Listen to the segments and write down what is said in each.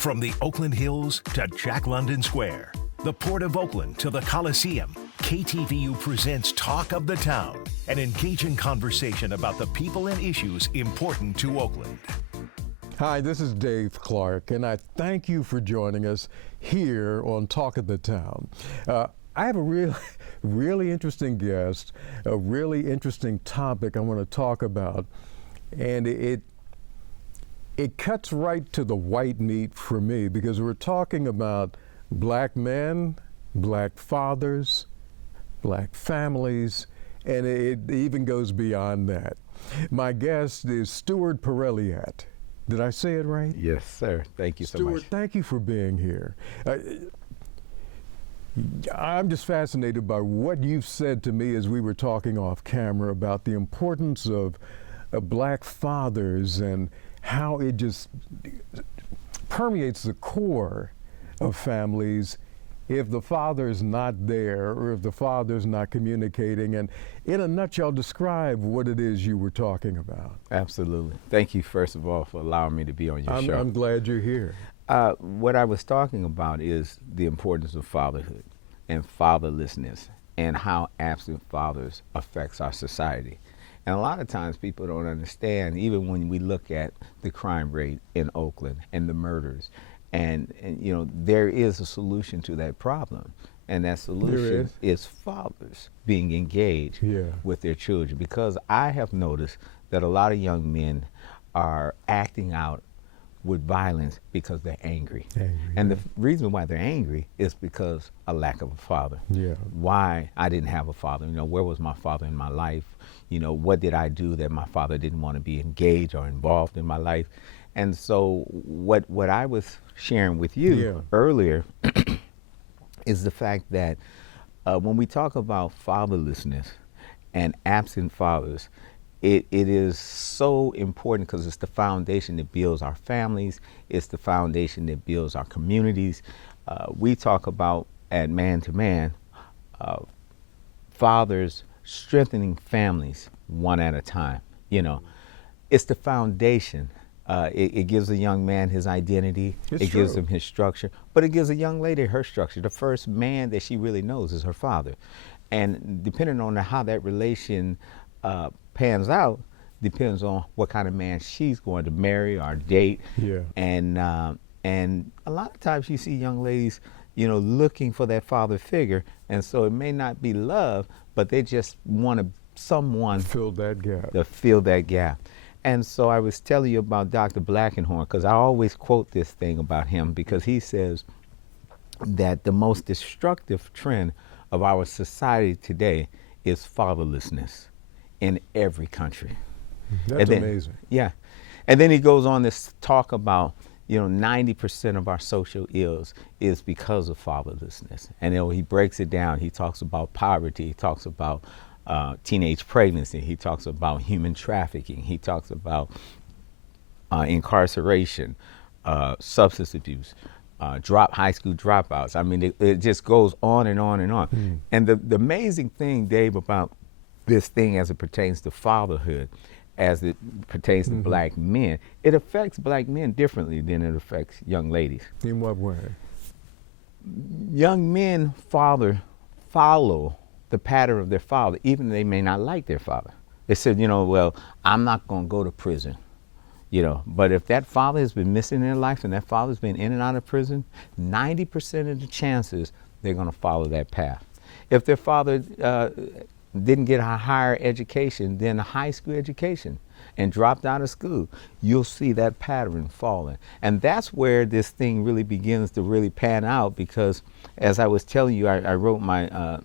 From the Oakland Hills to Jack London Square, the Port of Oakland to the Coliseum, KTVU presents Talk of the Town, an engaging conversation about the people and issues important to Oakland. Hi, this is Dave Clark, and I thank you for joining us here on Talk of the Town. I have a really interesting guest, a really interesting topic I want to talk about, and it cuts right to the white meat for me because we're talking about black men, black fathers, black families, and it even goes beyond that. My guest is Stewart Perrilliat. Did I say it right? Yes, sir. Thank you so much. Stewart, thank you for being here. I'm just fascinated by what you've said to me as we were talking off camera about the importance of black fathers and how it just permeates the core of families if the father's not there or if the father's not communicating. And in a nutshell, describe what it is you were talking about. Absolutely. Thank you, first of all, for allowing me to be on your show. I'm glad you're here. What I was talking about is the importance of fatherhood and fatherlessness and how absent fathers affects our society. And a lot of times people don't understand, even when we look at the crime rate in Oakland and the murders, and you know, there is a solution to that problem. And that solution is fathers being engaged with their children. Because I have noticed that a lot of young men are acting out with violence because they're angry. And the reason why they're angry is because a lack of a father. Why I didn't have a father. You know, where was my father in my life? You know, what did I do that my father didn't want to be engaged or involved in my life? And so what I was sharing with you earlier is the fact that when we talk about fatherlessness and absent fathers, it is so important because it's the foundation that builds our families. It's the foundation that builds our communities. We talk about at Man to Man, fathers strengthening families one at a time. You know, it's the foundation. It gives a young man his identity. It gives him his structure, but it gives a young lady her structure. The first man that she really knows is her father. And depending on how that relation pans out, depends on what kind of man she's going to marry or date. And a lot of times you see young ladies, you know, looking for that father figure. And so it may not be love, but they just want someone fill that gap. To fill that gap. And so I was telling you about Dr. Blackenhorn, because I always quote this thing about him, because he says that the most destructive trend of our society today is fatherlessness in every country. That's amazing. Yeah. And then he goes on to talk about, you know, 90% of our social ills is because of fatherlessness. And you know, he breaks it down. He talks about poverty. He talks about teenage pregnancy. He talks about human trafficking. He talks about incarceration, substance abuse, high school dropouts. I mean, it just goes on and on and on. And the amazing thing, Dave, about this thing as it pertains to fatherhood, as it pertains to black men, it affects black men differently than it affects young ladies. In what way? Young men follow the pattern of their father, even though they may not like their father. They said, you know, well, I'm not going to go to prison, you know. But if that father has been missing in their life and that father's been in and out of prison, 90% of the chances they're going to follow that path. If their father didn't get a higher education than a high school education and dropped out of school, you'll see that pattern falling. And that's where this thing really begins to really pan out, because as I was telling you, I wrote my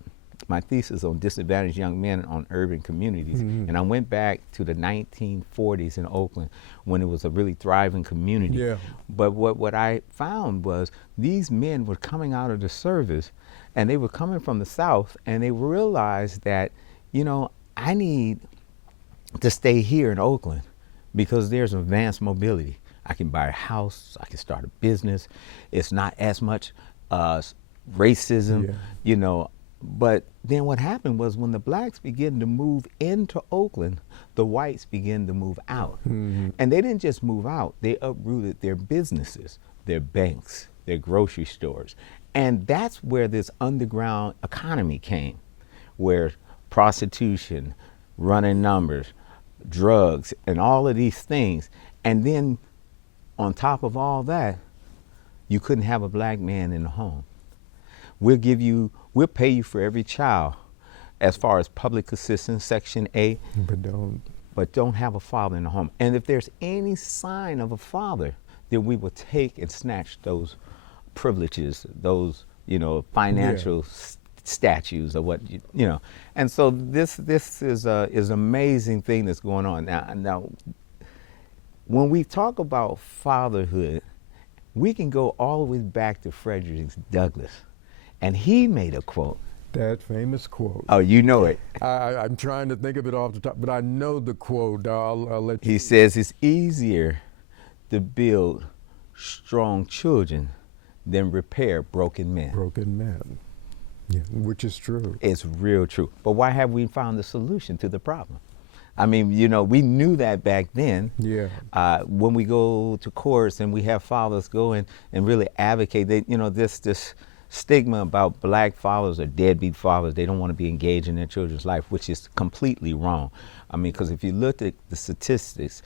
thesis on disadvantaged young men on urban communities. And I went back to the 1940s in Oakland when it was a really thriving community. But what I found was these men were coming out of the service and they were coming from the South, and they realized that, you know, I need to stay here in Oakland because there's advanced mobility. I can buy a house, I can start a business. It's not as much racism, you know. But then what happened was when the blacks began to move into Oakland, the whites began to move out. And they didn't just move out, they uprooted their businesses. their banks, their grocery stores. And that's where this underground economy came, where prostitution, running numbers, drugs, and all of these things. And then on top of all that, you couldn't have a black man in the home. We'll pay you for every child as far as public assistance, Section 8, but don't have a father in the home. And if there's any sign of a father, then we will take and snatch those privileges, those, financial statues or what, And so this is an amazing thing that's going on. Now, when we talk about fatherhood, we can go all the way back to Frederick Douglass. And he made a quote. That famous quote. Oh, you know it. I'm trying to think of it off the top, but I know the quote. I'll let you. He says it's easier to build strong children than repair broken men. Broken men. Yeah, which is true. It's real true. But why have we found the solution to the problem? I mean, we knew that back then. Yeah. When we go to courts and we have fathers go in and really advocate, this stigma about black fathers or deadbeat fathers, they don't want to be engaged in their children's life, which is completely wrong. I mean, because if you look at the statistics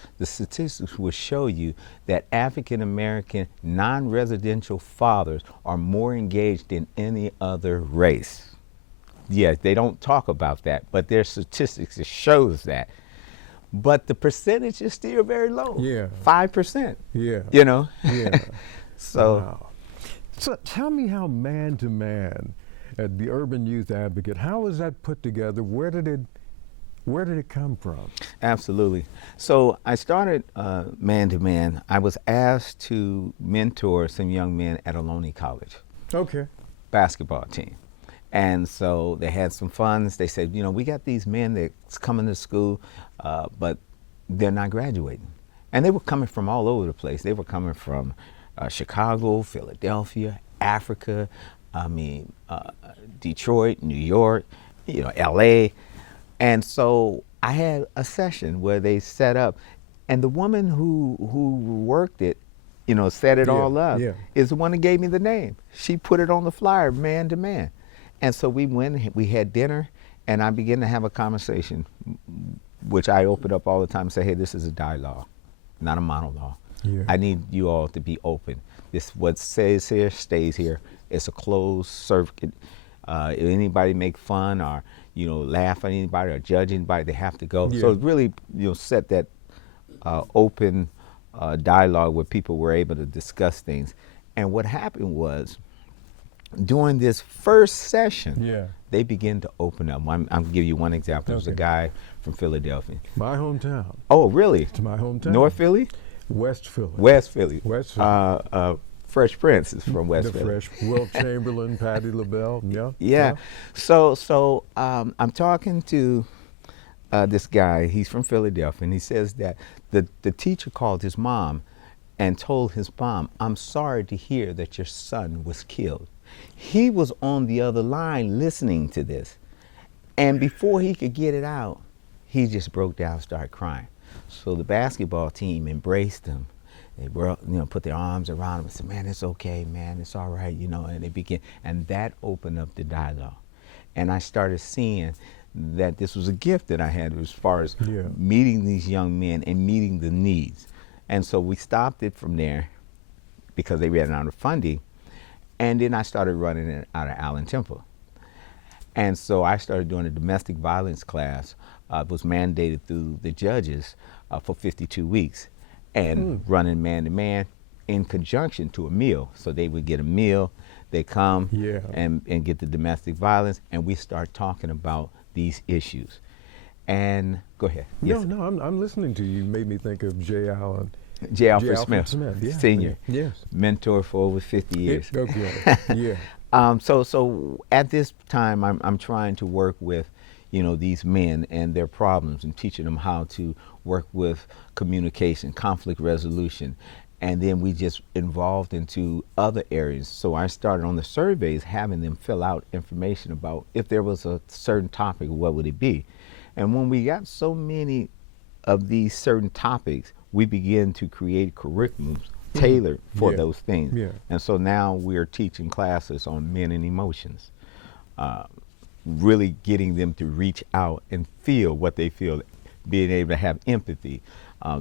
will show you that African American non-residential fathers are more engaged than any other race. Yeah, they don't talk about that, but their statistics shows that. But the percentage is still very low. Yeah. 5%. Yeah. Yeah. So. Wow. So tell me how Man to Man, at the Urban Youth Advocate, how was that put together? Where did it come from? Absolutely. So I started Man to Man. I was asked to mentor some young men at Ohlone College. Okay. Basketball team. And so they had some funds. They said, we got these men that's coming to school, but they're not graduating. And they were coming from all over the place. They were coming from Chicago, Philadelphia, Africa, Detroit, New York, LA. And so I had a session where they set up, and the woman who worked it, set it all up, is the one that gave me the name. She put it on the flyer, Man to Man. And so we went, we had dinner, and I began to have a conversation, which I open up all the time and say, hey, this is a dialogue, not a monologue. Yeah. I need you all to be open. This, what says here stays here. It's a closed circuit. If anybody make fun or laugh at anybody or judge anybody, they have to go. Yeah. So it really set that open dialogue where people were able to discuss things. And what happened was, during this first session, they began to open up. I'm going to give you one example. There was a guy from Philadelphia. My hometown. Oh, really? It's my hometown. North Philly? West Philly. West Philly. West Philly. Fresh Prince is from West Philly. Fresh. Wilt Chamberlain, Patti LaBelle. Yeah. Yeah. So I'm talking to this guy. He's from Philadelphia, and he says that the teacher called his mom and told his mom, I'm sorry to hear that your son was killed. He was on the other line listening to this. And before he could get it out, he just broke down and started crying. So the basketball team embraced him. They put their arms around him and said, man, it's okay, man, it's all right, and they began, and that opened up the dialogue. And I started seeing that this was a gift that I had as far as meeting these young men and meeting the needs. And so we stopped it from there because they ran out of funding. And then I started running it out of Allen Temple. And so I started doing a domestic violence class. It was mandated through the judges for 52 weeks. And running Man to Man in conjunction to a meal. So they would get a meal, they come and get the domestic violence, and we start talking about these issues. And go ahead. No, I'm listening to you. You made me think of J. Alfred Smith, Senior. Yes. Mentor for over 50 years. Okay. Yeah. So at this time, I'm trying to work with, these men and their problems and teaching them how to work with communication, conflict resolution. And then we just involved into other areas. So I started on the surveys having them fill out information about if there was a certain topic, what would it be? And when we got so many of these certain topics, we began to create curriculums tailored for those things. Yeah. And so now we're teaching classes on men and emotions, really getting them to reach out and feel what they feel, being able to have empathy,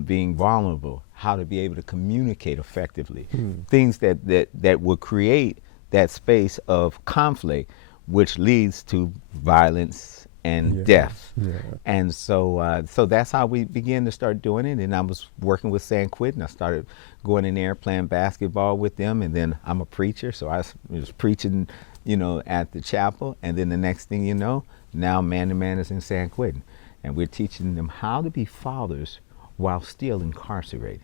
being vulnerable, how to be able to communicate effectively, things that will create that space of conflict, which leads to violence and death. Yeah. And so that's how we began to start doing it. And I was working with San Quentin. I started going in there playing basketball with them. And then I'm a preacher, so I was preaching, at the chapel. And then the next thing you know, now Man to Man is in San Quentin. And we're teaching them how to be fathers while still incarcerated.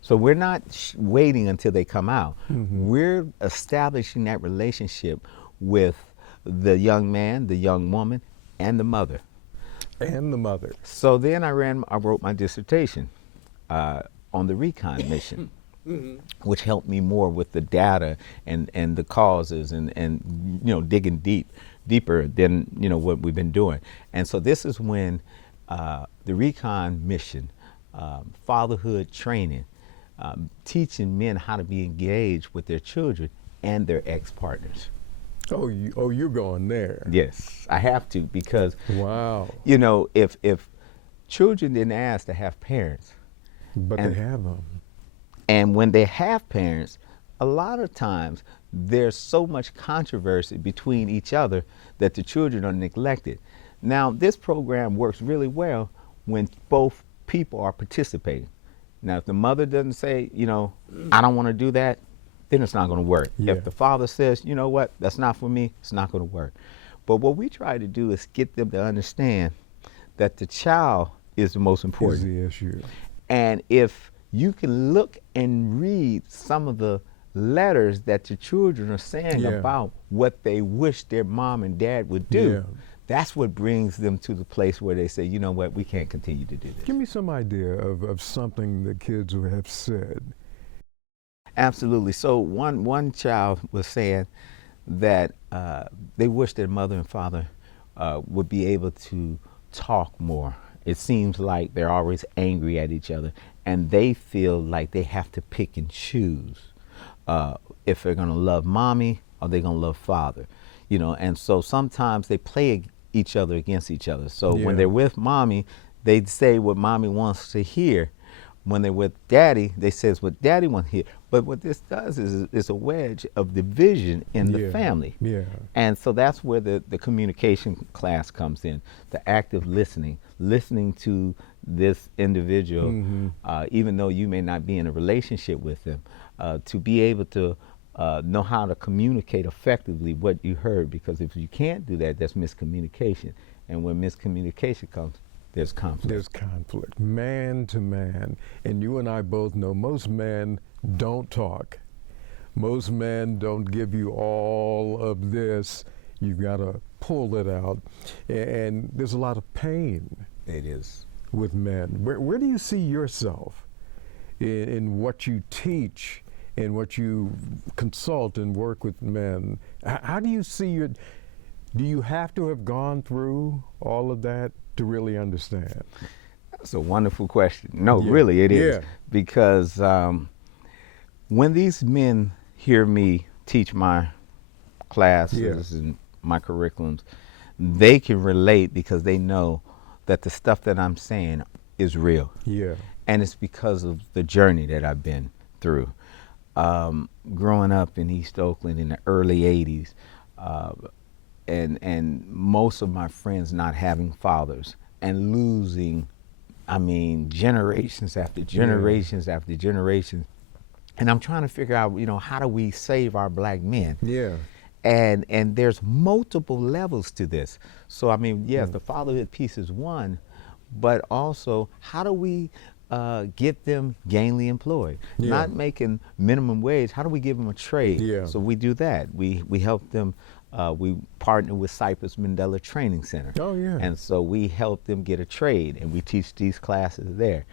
So we're not waiting until they come out. We're establishing that relationship with the young man, the young woman, and the mother. And the mother. So then I wrote my dissertation on the recon mission, which helped me more with the data and the causes and digging deeper than what we've been doing. And so this is when the recon mission, fatherhood training, teaching men how to be engaged with their children and their ex-partners. Oh, you're going there. Yes, I have to, because wow. If children didn't ask to have parents, But they have them. and when they have parents, a lot of times there's so much controversy between each other that the children are neglected. Now, this program works really well when both people are participating. Now, if the mother doesn't say, I don't want to do that, then it's not going to work. Yeah. If the father says, you know what, that's not for me, it's not going to work. But what we try to do is get them to understand that the child is the most important. Is the issue. And if you can look and read some of the letters that the children are saying about what they wish their mom and dad would do, that's what brings them to the place where they say, you know what, we can't continue to do this. Give me some idea of something that kids have said. Absolutely. So one child was saying that they wish their mother and father would be able to talk more. It seems like they're always angry at each other, and they feel like they have to pick and choose if they're going to love mommy or they're going to love father. And so sometimes they play each other against each other. So when they're with mommy, they say what mommy wants to hear. When they're with daddy, they says what daddy wants to hear. But what this does is a wedge of division in the family. Yeah. And so that's where the communication class comes in, the active listening to this individual, even though you may not be in a relationship with them, to be able to know how to communicate effectively what you heard, because if you can't do that, that's miscommunication. And when miscommunication comes, there's conflict. There's conflict, man to man. And you and I both know most men don't talk. Most men don't give you all of this. You've got to pull it out. And there's a lot of pain. It is. With men. Where do you see yourself in what you teach, in what you consult and work with men? How do you see do you have to have gone through all of that to really understand? That's a wonderful question. No, really it is. Because when these men hear me teach my classes and my curriculums, they can relate because they know that the stuff that I'm saying is real. Yeah. And it's because of the journey that I've been through. Growing up in East Oakland in the early 80s, and most of my friends not having fathers and losing, generations after generations after generations. And I'm trying to figure out, how do we save our black men? Yeah. And there's multiple levels to this. So, yes, the fatherhood piece is one, but also how do we get them gainfully employed? Not making minimum wage, how do we give them a trade? So we do that. We help them. We partner with Cypress Mandela Training Center. Oh, yeah. And so we help them get a trade, and we teach these classes there.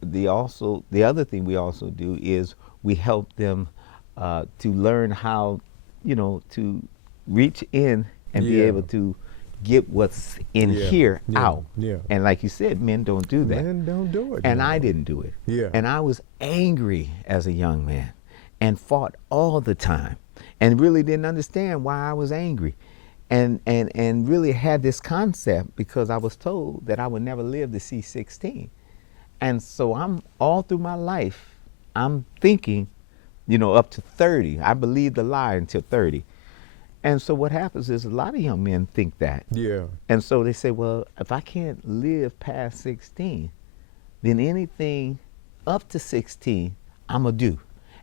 The other thing we also do is we help them to learn how, to reach in and be able to, get what's in here out. Yeah. And like you said, men don't do that. Men don't do it. And no. I didn't do it. Yeah. And I was angry as a young man and fought all the time and really didn't understand why I was angry. And really had this concept because I was told that I would never live to see 16. And so I'm all through my life, I'm thinking, up to 30. I believed the lie until 30. And so what happens is a lot of young men think that. Yeah. And so they say, well, if I can't live past 16, then anything up to 16, I'm going to do.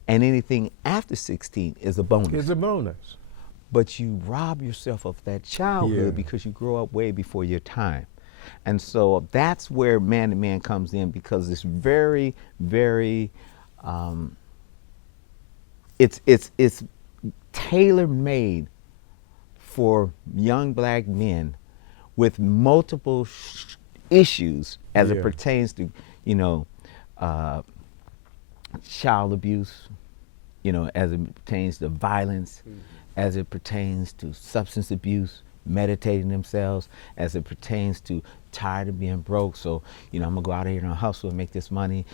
And anything after 16 is a bonus. It's a bonus. But you rob yourself of that childhood because you grow up way before your time. And so that's where Man to Man comes in, because it's very, very, it's tailor-made for young black men with multiple issues as it pertains to, child abuse, as it pertains to violence, as it pertains to substance abuse, meditating themselves, as it pertains to tired of being broke. So, I'm gonna go out here and hustle and make this money.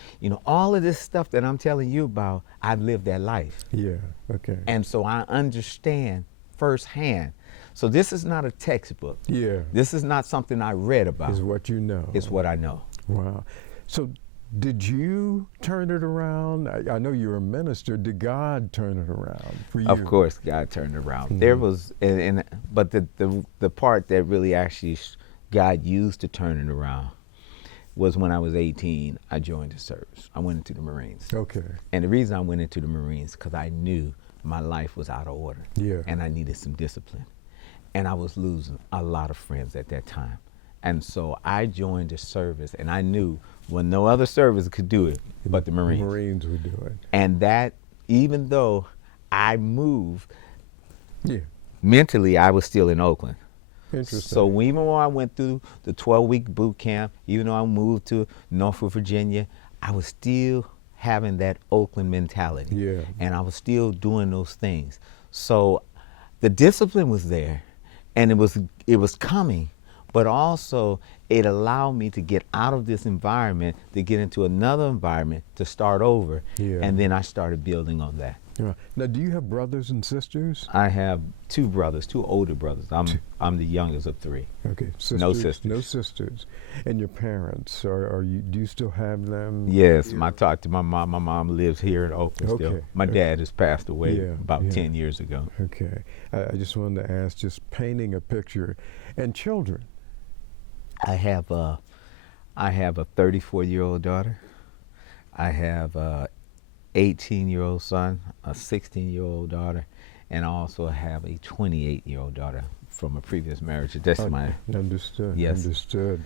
All of this stuff that I'm telling you about, I've lived that life. Yeah, okay. And so I understand firsthand. So this is not a textbook. Yeah. This is not something I read about. It's what you know. It's what I know. Wow. So did you turn it around? I know you're a minister. Did God turn it around for you? Of course, God turned it around. Mm-hmm. There was, but the part that really actually God used to turn it around was when I was 18, I joined the service. I went into the Marines. Okay. And the reason I went into the Marines, because I knew my life was out of order. Yeah. And I needed some discipline. And I was losing a lot of friends at that time. And so I joined the service, and I knew when no other service could do it but the Marines. The Marines would do it. And that, even though I moved, mentally I was still in Oakland. Interesting. So even when I went through the 12-week boot camp, even though I moved to Norfolk, Virginia, I was still having that Oakland mentality. Yeah. And I was still doing those things. So the discipline was there, and it was coming, but also it allowed me to get out of this environment to get into another environment to start over. Yeah. And then I started building on that. Yeah. Now, do you have brothers and sisters? I have two brothers, two older brothers. I'm the youngest of three. Okay. Sisters? No sisters. No sisters. And your parents, do you still have them? Yes, I talked to my mom. My mom lives here in Oakland still. Okay. My dad has passed away about 10 10 years ago. Okay. I just wanted to ask, just painting a picture. And children? I have a 34-year-old daughter. I have a 18-year-old son, a 16-year-old daughter, and I also have a 28-year-old daughter from a previous marriage. That's my understood. Yes. Understood.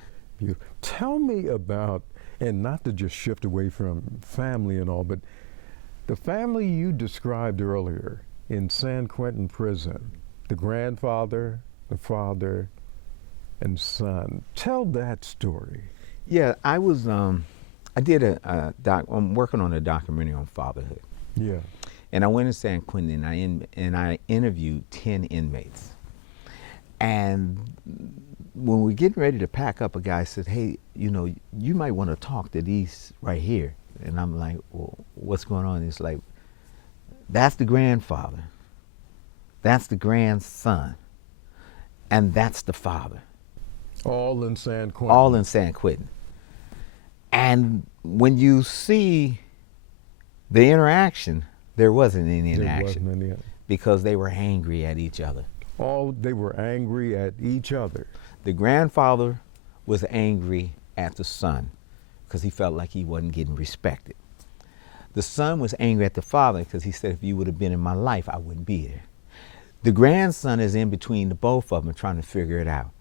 Tell me about, and not to just shift away from family and all, but the family you described earlier in San Quentin prison, the grandfather, the father, and son. Tell that story. Yeah, I was. I did I'm working on a documentary on fatherhood. Yeah. And I went to San Quentin and I interviewed 10 inmates. And when we're getting ready to pack up, a guy said, "Hey, you might want to talk to these right here." And I'm like, "Well, what's going on?" It's like, that's the grandfather, that's the grandson, and that's the father. All in San Quentin. All in San Quentin. And when you see the interaction, there wasn't any interaction. There wasn't any. Because they were angry at each other. They were angry at each other. The grandfather was angry at the son because he felt like he wasn't getting respected. The son was angry at the father because he said, if you would have been in my life, I wouldn't be there. The grandson is in between the both of them trying to figure it out.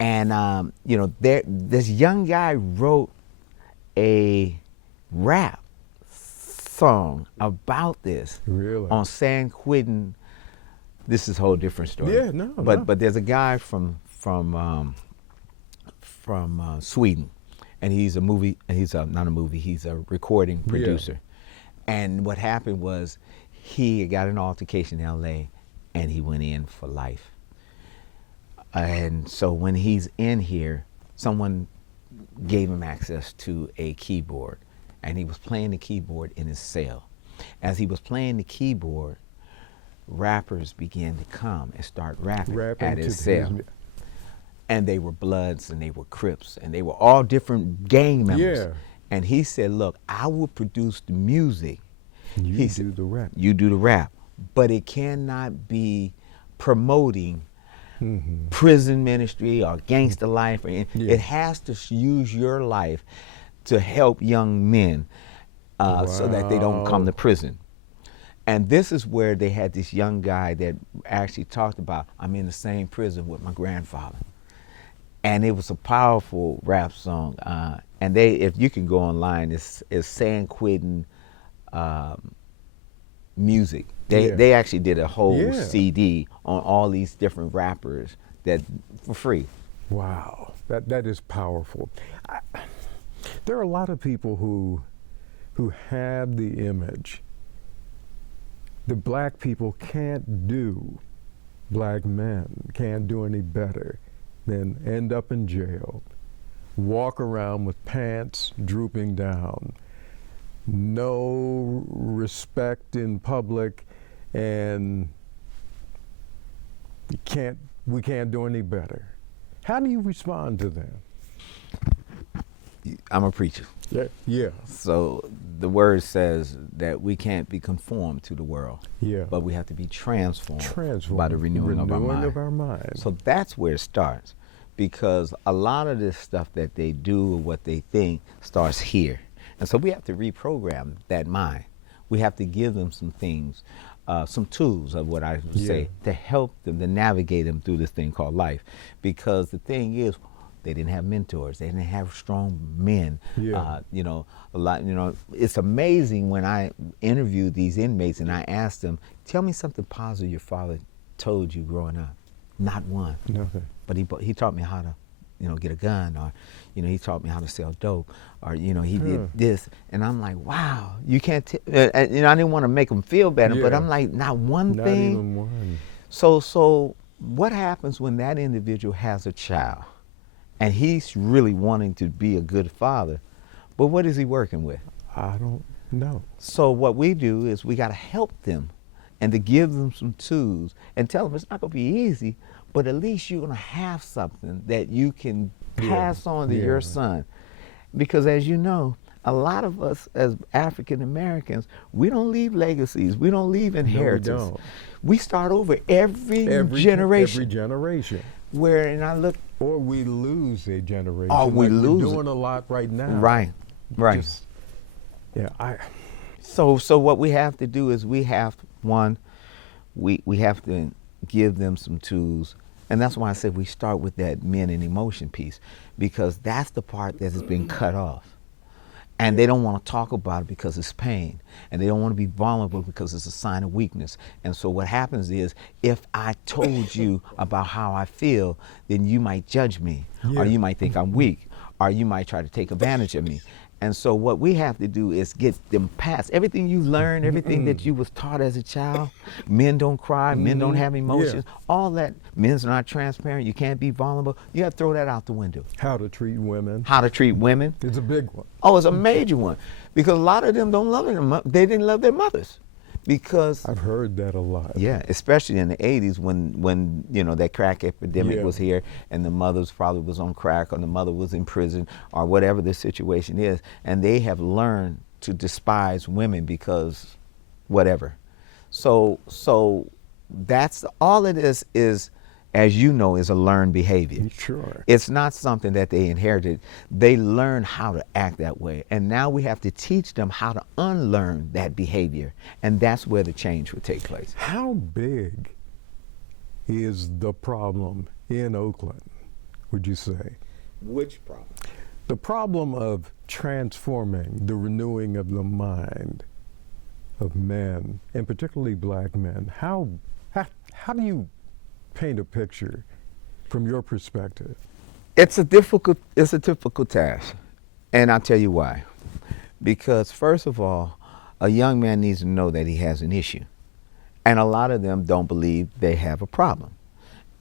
And, this young guy wrote a rap song about this. Really? On San Quentin. This is a whole different story. Yeah, no. But there's a guy from Sweden, and he's a recording producer. Yeah. And what happened was he got an altercation in L.A. and he went in for life. And so when he's in here, someone gave him access to a keyboard, and he was playing the keyboard in his cell. As he was playing the keyboard, rappers began to come and start rapping at his cell. And they were Bloods and they were Crips and they were all different gang members. Yeah. And he said, look, I will produce the music. You do the rap. You do the rap. But it cannot be promoting prison ministry or gangster life. It has to use your life to help young men so that they don't come to prison. And this is where they had this young guy that actually talked about, I'm in the same prison with my grandfather. And it was a powerful rap song. And they, if you can go online, it's San Quentin music. They actually did a whole CD on all these different rappers that for free. Wow, that is powerful. There are a lot of people who have the image the black people can't do, black men can't do any better than end up in jail, walk around with pants drooping down, no respect in public, and we can't do any better. How do you respond to that? I'm a preacher. Yeah. So the word says that we can't be conformed to the world. Yeah. But we have to be transformed by the renewing of our mind. So that's where it starts, because a lot of this stuff that they do, what they think, starts here. And so we have to reprogram that mind. We have to give them some things, some tools of what I would say, to help them to navigate them through this thing called life. Because the thing is, they didn't have mentors. They didn't have strong men. You know, a lot. You know, it's amazing when I interviewed these inmates and I asked them, "Tell me something positive your father told you growing up." Not one. Nothing. But he taught me how to, you know, get a gun, or, you know, he taught me how to sell dope, or, you know, he did this, and I'm like, wow, you can't. You know, I didn't want to make them feel better, but I'm like, not one thing. Not even one. So what happens when that individual has a child? And he's really wanting to be a good father, but what is he working with? I don't know. So what we do is we got to help them and to give them some tools and tell them it's not going to be easy, but at least you're going to have something that you can pass on to your son. Because as you know, a lot of us as African Americans, we don't leave legacies. We don't leave inheritance. No, we don't. We start over every generation. Every generation. Where, and I look. Or we lose a generation. Oh, we lose. We're doing a lot right now. Right. Just, So what we have to do is we have to give them some tools, and that's why I said we start with that men and emotion piece, because that's the part that has been cut off. And they don't want to talk about it because it's pain. And they don't want to be vulnerable because it's a sign of weakness. And so what happens is, if I told you about how I feel, then you might judge me, or you might think I'm weak, or you might try to take advantage of me. And so what we have to do is get them past everything you learned, everything that you was taught as a child. Men don't cry, men don't have emotions, all that. Men's not transparent, you can't be vulnerable. You have to throw that out the window. How to treat women. How to treat women. It's a big one. Oh, it's a major one. Because a lot of them don't love them. They didn't love their mothers. Because I've heard that a lot. Yeah, especially in the 80s when you know, that crack epidemic was here, and the mothers probably was on crack, or the mother was in prison, or whatever the situation is, and they have learned to despise women because whatever. So that's all it is, as you know, is a learned behavior. Sure. It's not something that they inherited. They learn how to act that way. And now we have to teach them how to unlearn that behavior. And that's where the change would take place. How big is the problem in Oakland, would you say? Which problem? The problem of transforming, the renewing of the mind of men, and particularly black men. How do you paint a picture from your perspective? It's a difficult task, and I'll tell you why. Because first of all, a young man needs to know that he has an issue, and a lot of them don't believe they have a problem.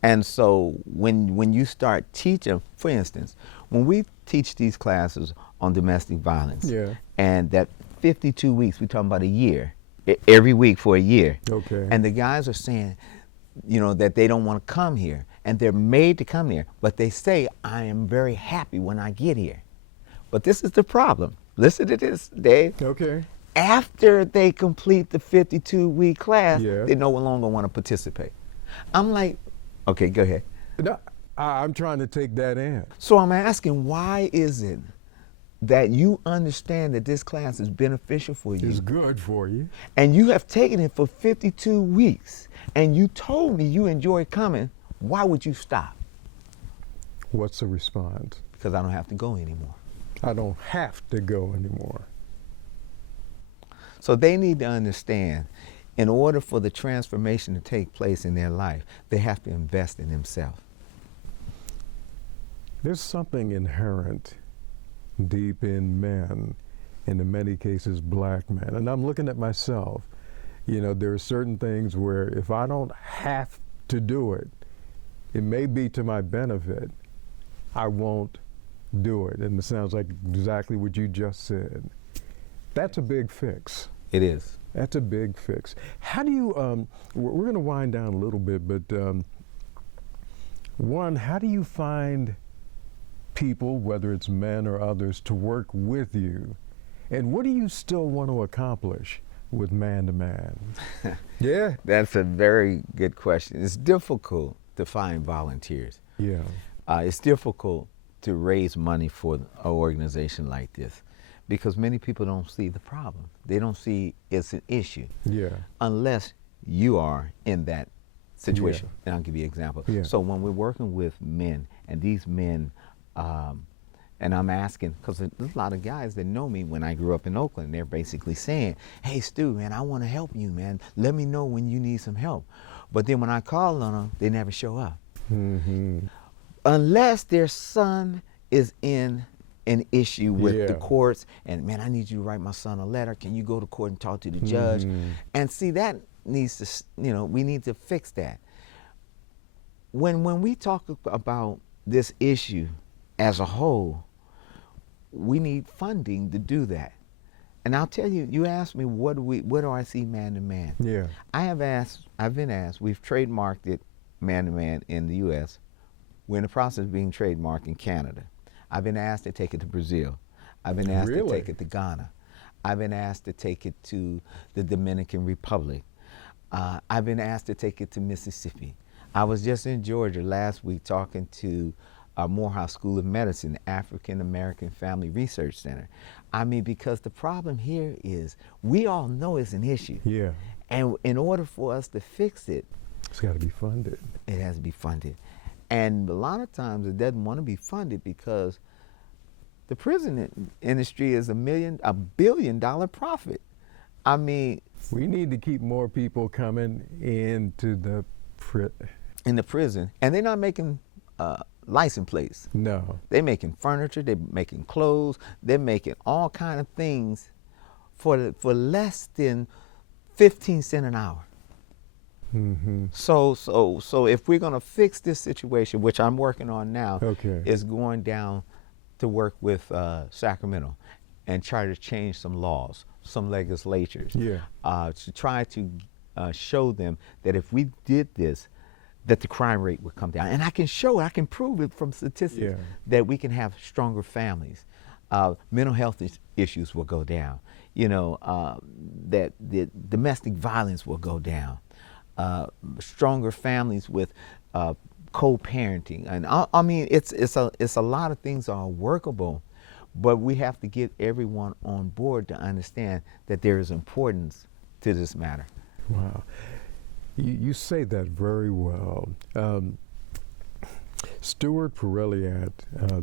And so when you start teaching, for instance, when we teach these classes on domestic violence, Yeah. and that 52 weeks, we're talking about a year, every week for a year. Okay. And the guys are saying, you know, that they don't want to come here, and they're made to come here, but they say, I am very happy when I get here. But this is the problem. Listen to this, Dave. Okay. After they complete the 52-week class, Yeah. they no longer want to participate. I'm like, okay, go ahead. No, I'm trying to take that in. So I'm asking, why is it that you understand that this class is beneficial for you, It's good for you. and you have taken it for 52 weeks, and you told me you enjoy coming, why would you stop? What's the response? Because I don't have to go anymore. I don't have to go anymore. So they need to understand, in order for the transformation to take place in their life, they have to invest in themselves. There's something inherent deep in men, and in many cases black men. And I'm looking at myself. You know, there are certain things where if I don't have to do it, it may be to my benefit, I won't do it. And it sounds like exactly what you just said. That's a big fix. It is. That's a big fix. How do you, we're going to wind down a little bit, but one, how do you find people, whether it's men or others, to work with you? And what do you still want to accomplish with Man to Man? Yeah. That's a very good question. It's difficult to find volunteers. Yeah. It's difficult to raise money for an organization like this because many people don't see the problem. They don't see it's an issue Yeah. unless you are in that situation. Yeah. And I'll give you an example. Yeah. So when we're working with men, and these men, and I'm asking, because there's a lot of guys that know me when I grew up in Oakland, they're basically saying, hey, Stu, man, I want to help you, man. Let me know when you need some help. But then when I call on them, they never show up. Mm-hmm. Unless their son is in an issue with the Yeah. courts, and man, I need you to write my son a letter. Can you go to court and talk to the judge? Mhm. And see, that needs to, we need to fix that. When we talk about this issue as a whole, we need funding to do that. And I'll tell you, you asked me, what do I see Man to Man? Yeah. I've been asked, we've trademarked it, Man to Man, in the U.S. We're in the process of being trademarked in Canada. I've been asked to take it to Brazil. I've been asked to Really? take it to Ghana. I've been asked to take it to the Dominican Republic. I've been asked to take it to Mississippi. I was just in Georgia last week talking to Morehouse School of Medicine, African American Family Research Center. I mean, because the problem here is we all know it's an issue. Yeah. And in order for us to fix it, It's got to be funded. it has to be funded. And a lot of times it doesn't want to be funded because the prison industry is $1 billion profit. I mean, We need to keep more people coming into the in the prison, and they're not making license plates. No. They're making furniture, they're making clothes, they're making all kind of things for less than 15 cents an hour. Mm-hmm. So if we're gonna fix this situation, which I'm working on now, Okay. is going down to work with Sacramento and try to change some laws, some legislatures, Yeah. to try to show them that if we did this, that the crime rate would come down. And I can show it, I can prove it from statistics, Yeah. that we can have stronger families. Mental health issues will go down. That the domestic violence will go down. Stronger families with co-parenting, and I mean, it's a lot of things are workable, but we have to get everyone on board to understand that there is importance to this matter. Wow. You say that very well. Stewart Perrilliat,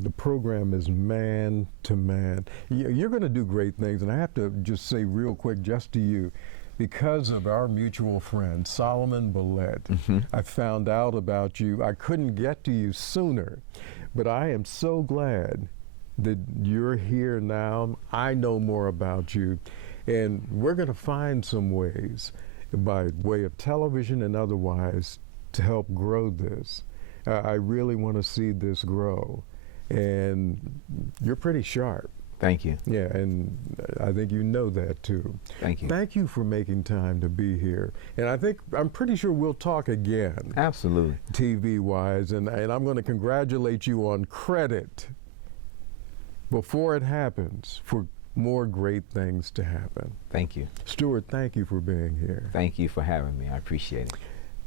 the program is Man to Man. You're going to do great things, and I have to just say real quick, just to you, because of our mutual friend, Solomon Billette, I found out about you. I couldn't get to you sooner, but I am so glad that you're here now. I know more about you, and we're going to find some ways, by way of television and otherwise, to help grow this. I really want to see this grow, and you're pretty sharp. Thank you. Yeah, and I think you know that too. Thank you. Thank you for making time to be here. And I'm pretty sure we'll talk again. Absolutely. TV-wise, and I'm going to congratulate you on credit before it happens for more great things to happen. Thank you. Stewart, thank you for being here. Thank you for having me. I appreciate it.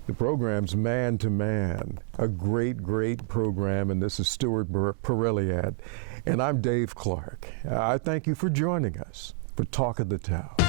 The program's Man to Man, a great, great program, and this is Stewart Perrilliat, and I'm Dave Clark. I thank you for joining us for Talk of the Town.